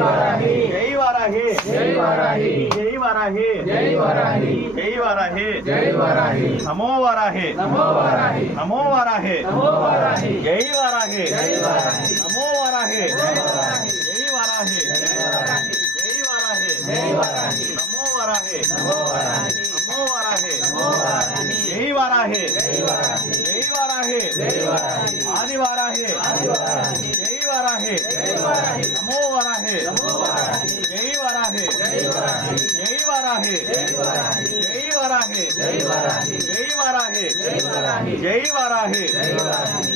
वाराही जय वाराही जय वाराही जय वाराही जय वाराही जय वाराही जय वाराही नमो वाराही नमो वाराही नमो वाराही नमो वाराही जय वाराही जय वाराही नमो वाराही जय वाराही जय वाराही जय वाराही जय वाराही जय वाराही नमो वाराही नमो वाराही नमो वाराही नमो वाराही जय वाराही जय वाराही जय वाराही जय वाराही आदि वाराही आदि वाराही जय वाराही जय वाराही नमो वाराही नमो वाराही जय वाराही जय वाराही जय वाराही जय वाराही जय वाराही जय वाराही जय वाराही जय वाराही जय वाराही जय वाराही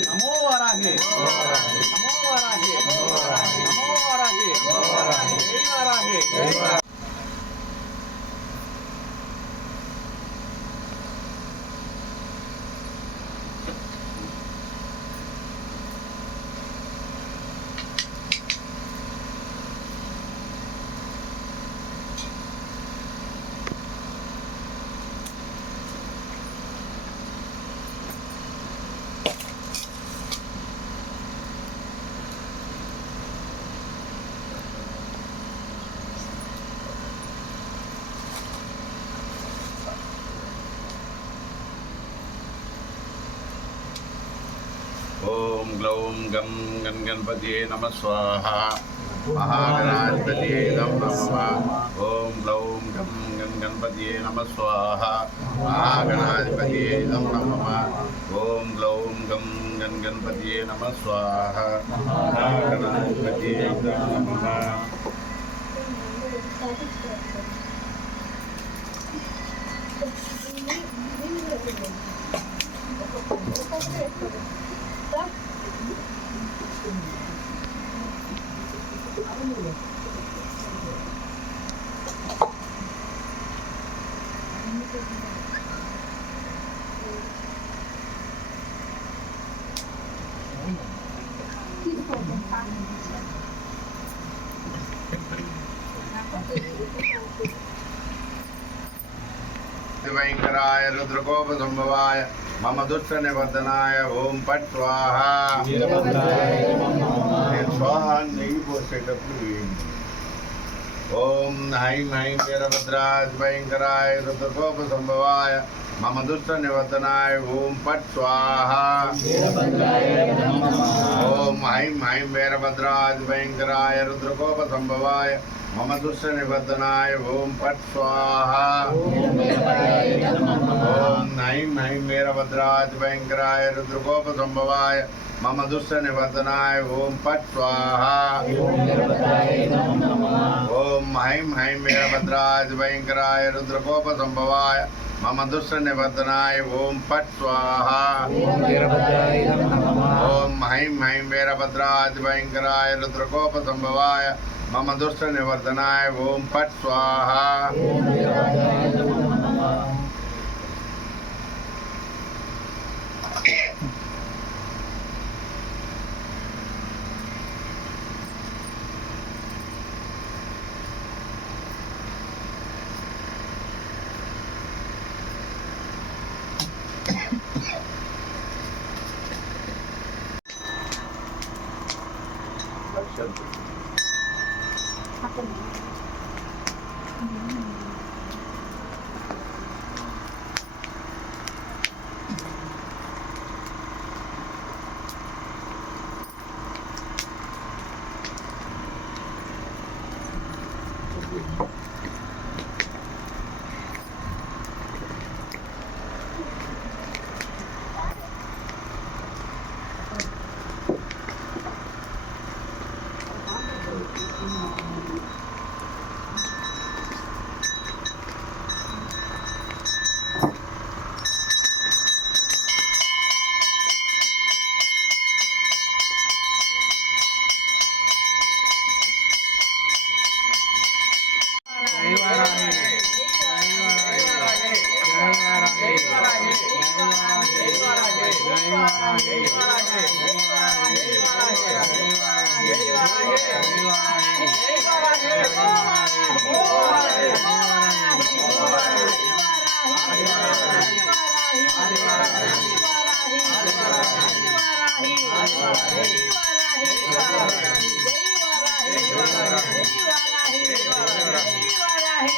नमो वाराही नमो वाराही नमो वाराही नमो वाराही नमो वाराही नमो वाराही जय वाराही जय वाराही ओम ग्लौम गम गणपतिये नमः स्वाहा महागणाधिपतिये नमः ओम ग्लौम गम गणपतिये नमः स्वाहा महागणाधिपतिये नमः ओम ग्लौम गम गणपतिये नमः स्वाहा महागणाधिपतिये नमः भयंकराय रुद्रकोप संभवाय मम दुष्ट निवर्तनाय ओम पट स्वाहा स्वाहा नहीं बोल सकते ओम हाई हाई वीरभद्राज भयंकराय रुद्रकोप संभवाय मम दुष्ट निवर्तनाय ओम पट स्वाहा ओम हाई हाई वीरभद्राज भयंकराय रुद्रकोप संभवाय मम दुष्ट निवर्तनाय ओम पट स्वाहा ओम नईं नईं वीरभद्राज भयंकराय रुद्रकोप संभवाय मम दुष्ट निवर्तनाय ओम पट स्वाहा ओम हाईं हाईं वीरभद्राज भयंकराय रुद्रकोप संभवाय मम दुष्ट निवर्तनाय ओम पट स्वाहा ओम हाईं हाईं वीरभद्राज भयंकराय रुद्रकोप संभवाय मम दुष्ट निवर्तनाय ओम पट स्वाहा जय वाराही